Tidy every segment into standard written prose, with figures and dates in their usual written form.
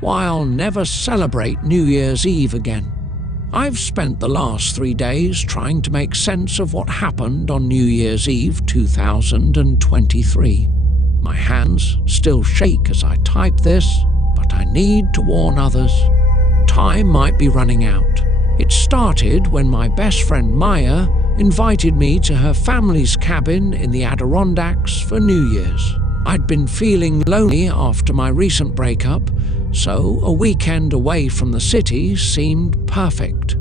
why I'll never celebrate New Year's Eve again. I've spent the last 3 days trying to make sense of what happened on New Year's Eve 2023. My hands still shake as I type this, but I need to warn others. Time might be running out. It started when my best friend Myuu invited me to her family's cabin in the Adirondacks for New Year's. I'd been feeling lonely after my recent breakup, so a weekend away from the city seemed perfect.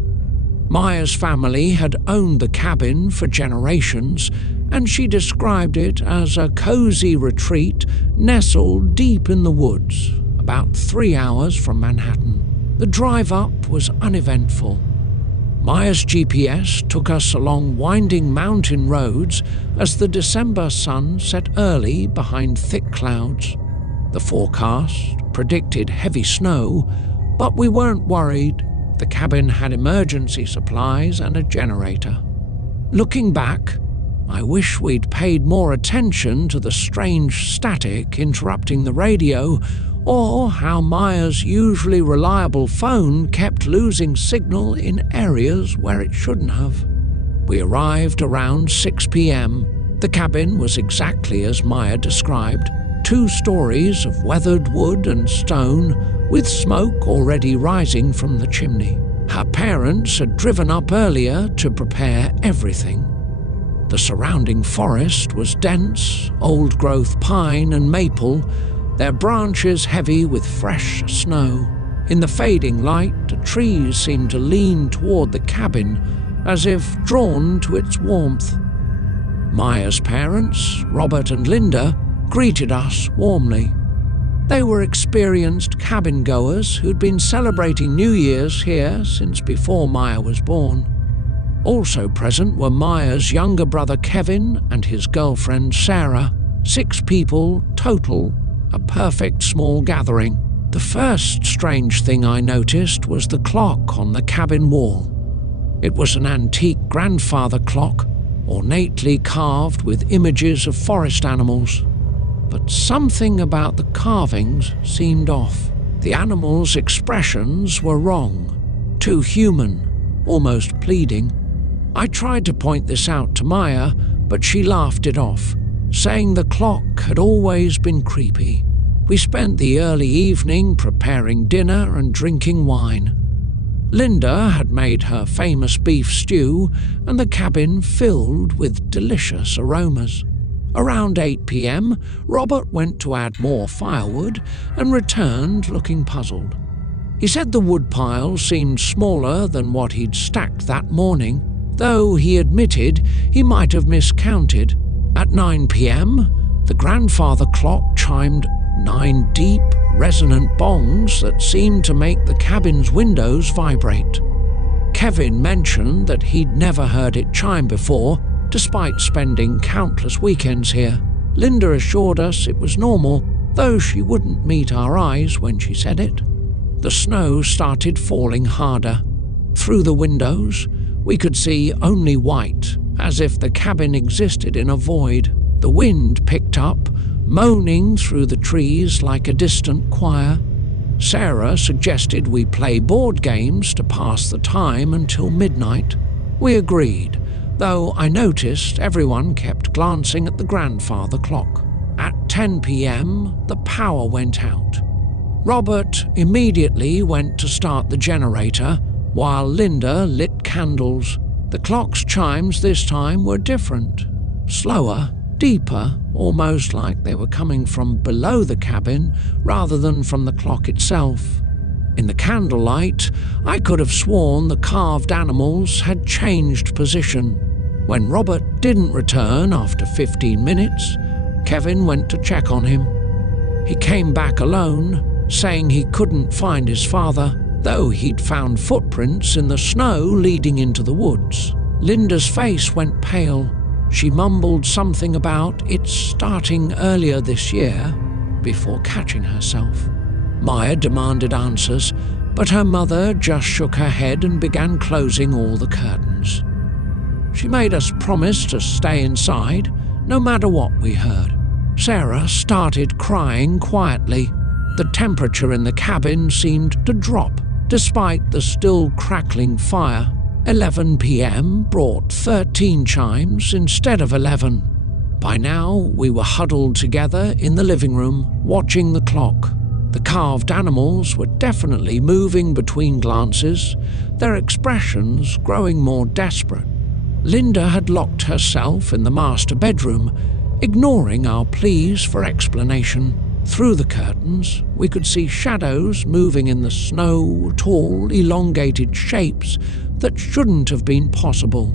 Myuu's family had owned the cabin for generations, and she described it as a cozy retreat nestled deep in the woods, about 3 hours from Manhattan. The drive up was uneventful. Myuu's GPS took us along winding mountain roads as the December sun set early behind thick clouds. The forecast predicted heavy snow, but we weren't worried. The cabin had emergency supplies and a generator. Looking back, I wish we'd paid more attention to the strange static interrupting the radio, or how Myuu's usually reliable phone kept losing signal in areas where it shouldn't have. We arrived around 6 p.m. The cabin was exactly as Myuu described, 2 stories of weathered wood and stone, with smoke already rising from the chimney. Her parents had driven up earlier to prepare everything. The surrounding forest was dense, old-growth pine and maple, their branches heavy with fresh snow. In the fading light, the trees seemed to lean toward the cabin, as if drawn to its warmth. Myuu's parents, Robert and Linda, greeted us warmly. They were experienced cabin-goers who'd been celebrating New Year's here since before Myuu was born. Also present were Myuu's younger brother Kevin and his girlfriend Sarah. 6 people total, a perfect small gathering. The first strange thing I noticed was the clock on the cabin wall. It was an antique grandfather clock, ornately carved with images of forest animals. But something about the carvings seemed off. The animals' expressions were wrong, too human, almost pleading. I tried to point this out to Myuu, but she laughed it off, saying the clock had always been creepy. We spent the early evening preparing dinner and drinking wine. Linda had made her famous beef stew, and the cabin filled with delicious aromas. Around 8 p.m., Robert went to add more firewood and returned looking puzzled. He said the wood pile seemed smaller than what he'd stacked that morning, though he admitted he might have miscounted. At 9 p.m., the grandfather clock chimed 9 deep, resonant bongs that seemed to make the cabin's windows vibrate. Kevin mentioned that he'd never heard it chime before, despite spending countless weekends here. Linda assured us it was normal, though she wouldn't meet our eyes when she said it. The snow started falling harder. Through the windows, we could see only white, as if the cabin existed in a void. The wind picked up, moaning through the trees like a distant choir. Sarah suggested we play board games to pass the time until midnight. We agreed, though I noticed everyone kept glancing at the grandfather clock. At 10 p.m., the power went out. Robert immediately went to start the generator, while Linda lit candles. The clock's chimes this time were different, slower, deeper, almost like they were coming from below the cabin rather than from the clock itself. In the candlelight, I could have sworn the carved animals had changed position. When Robert didn't return after 15 minutes, Kevin went to check on him. He came back alone, saying he couldn't find his father, though he'd found footprints in the snow leading into the woods. Linda's face went pale. She mumbled something about it starting earlier this year before catching herself. Myuu demanded answers, but her mother just shook her head and began closing all the curtains. She made us promise to stay inside, no matter what we heard. Sarah started crying quietly. The temperature in the cabin seemed to drop, despite the still crackling fire. 11 p.m. brought 13 chimes instead of 11. By now, we were huddled together in the living room, watching the clock. The carved animals were definitely moving between glances, their expressions growing more desperate. Linda had locked herself in the master bedroom, ignoring our pleas for explanation. Through the curtains, we could see shadows moving in the snow, tall, elongated shapes that shouldn't have been possible.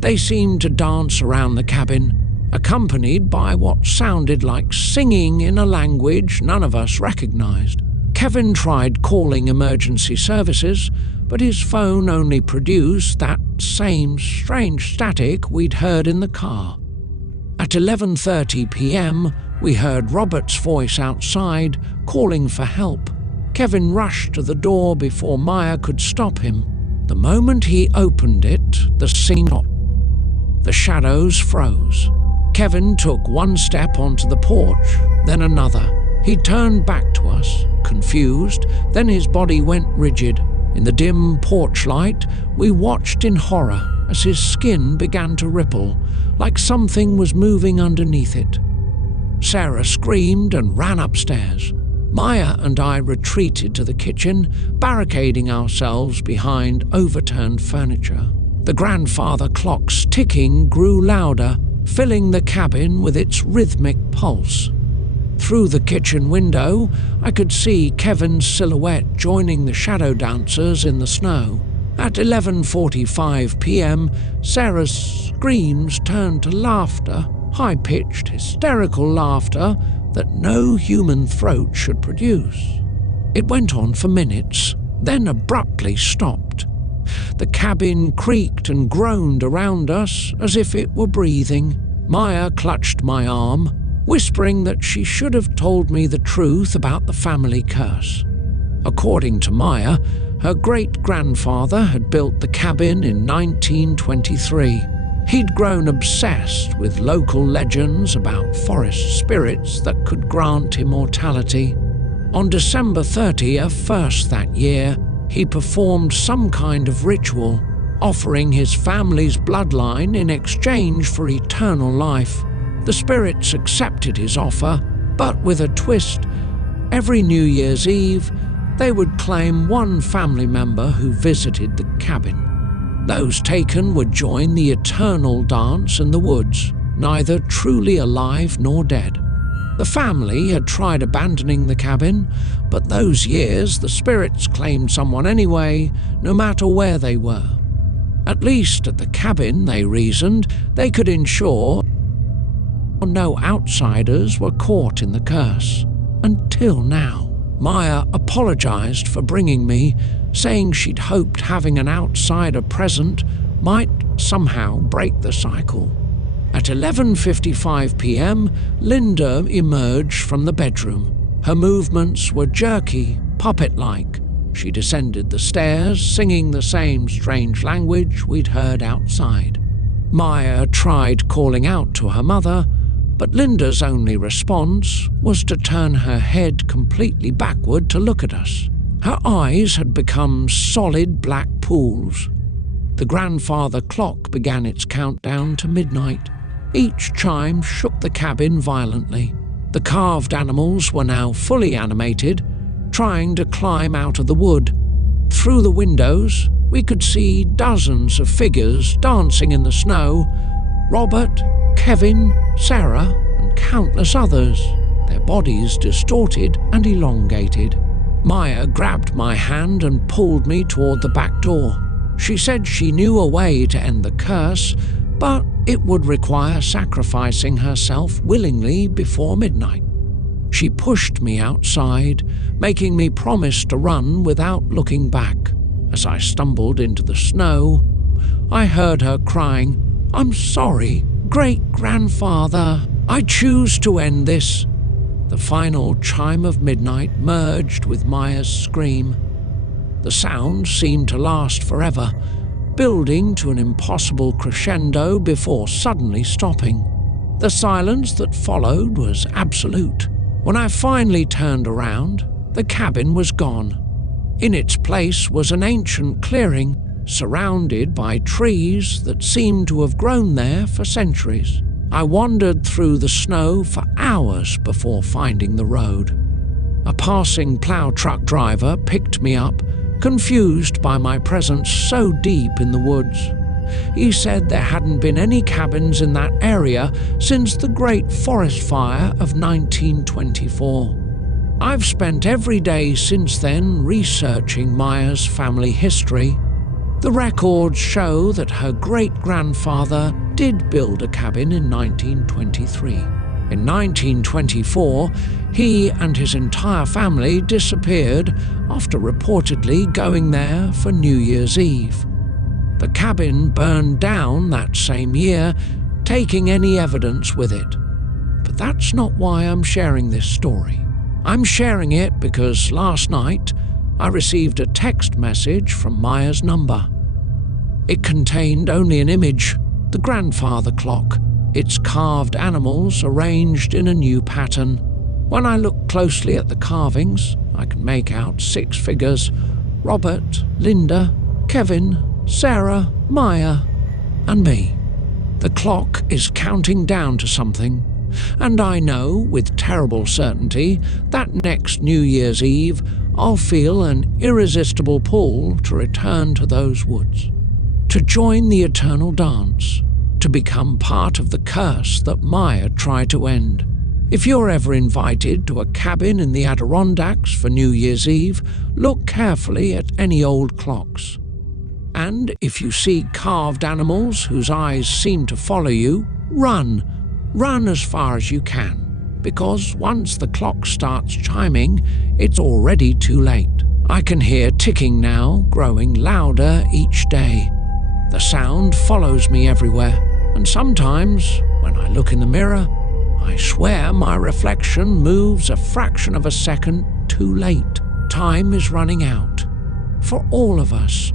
They seemed to dance around the cabin, accompanied by what sounded like singing in a language none of us recognized. Kevin tried calling emergency services, but his phone only produced that same strange static we'd heard in the car. At 11:30 p.m., we heard Robert's voice outside, calling for help. Kevin rushed to the door before Myuu could stop him. The moment he opened it, the scene stopped. The shadows froze. Kevin took one step onto the porch, then another. He turned back to us, confused, then his body went rigid. In the dim porch light, we watched in horror as his skin began to ripple, like something was moving underneath it. Sarah screamed and ran upstairs. Myuu and I retreated to the kitchen, barricading ourselves behind overturned furniture. The grandfather clock's ticking grew louder, filling the cabin with its rhythmic pulse. Through the kitchen window, I could see Kevin's silhouette joining the shadow dancers in the snow. At 11:45 p.m., Sarah's screams turned to laughter, high-pitched, hysterical laughter that no human throat should produce. It went on for minutes, then abruptly stopped. The cabin creaked and groaned around us as if it were breathing. Myuu clutched my arm, whispering that she should have told me the truth about the family curse. According to Myuu, her great-grandfather had built the cabin in 1923. He'd grown obsessed with local legends about forest spirits that could grant immortality. On December 31st that year, he performed some kind of ritual, offering his family's bloodline in exchange for eternal life. The spirits accepted his offer, but with a twist. Every New Year's Eve, they would claim one family member who visited the cabin. Those taken would join the eternal dance in the woods, neither truly alive nor dead. The family had tried abandoning the cabin, but those years the spirits claimed someone anyway, no matter where they were. At least at the cabin, they reasoned, they could ensure no outsiders were caught in the curse. Until now. Myuu apologized for bringing me, saying she'd hoped having an outsider present might somehow break the cycle. At 11:55 p.m., Linda emerged from the bedroom. Her movements were jerky, puppet-like. She descended the stairs, singing the same strange language we'd heard outside. Myuu tried calling out to her mother, but Linda's only response was to turn her head completely backward to look at us. Her eyes had become solid black pools. The grandfather clock began its countdown to midnight. Each chime shook the cabin violently. The carved animals were now fully animated, trying to climb out of the wood. Through the windows, we could see dozens of figures dancing in the snow. Robert, Kevin, Sarah, and countless others, their bodies distorted and elongated. Myuu grabbed my hand and pulled me toward the back door. She said she knew a way to end the curse, but it would require sacrificing herself willingly before midnight. She pushed me outside, making me promise to run without looking back. As I stumbled into the snow, I heard her crying, "I'm sorry, great-grandfather. I choose to end this." The final chime of midnight merged with Myuu's scream. The sound seemed to last forever, building to an impossible crescendo before suddenly stopping. The silence that followed was absolute. When I finally turned around, The cabin was gone. In its place was an ancient clearing, surrounded by trees that seemed to have grown there for centuries. I wandered through the snow for hours before finding the road. A passing plough truck driver picked me up, confused by my presence so deep in the woods. He said there hadn't been any cabins in that area since the Great Forest Fire of 1924. I've spent every day since then researching Myuu's family history. The records show that her great-grandfather did build a cabin in 1923. In 1924, he and his entire family disappeared after reportedly going there for New Year's Eve. The cabin burned down that same year, taking any evidence with it. But that's not why I'm sharing this story. I'm sharing it because last night I received a text message from Myuu's number. It contained only an image, the grandfather clock, its carved animals arranged in a new pattern. When I look closely at the carvings, I can make out 6 figures: Robert, Linda, Kevin, Sarah, Myuu, and me. The clock is counting down to something, and I know with terrible certainty that next New Year's Eve I'll feel an irresistible pull to return to those woods, to join the eternal dance, to become part of the curse that Myuu tried to end. If you're ever invited to a cabin in the Adirondacks for New Year's Eve, look carefully at any old clocks. And if you see carved animals whose eyes seem to follow you, run. Run as far as you can, because once the clock starts chiming, it's already too late. I can hear ticking now, growing louder each day. The sound follows me everywhere, and sometimes, when I look in the mirror, I swear my reflection moves a fraction of a second too late. Time is running out. For all of us.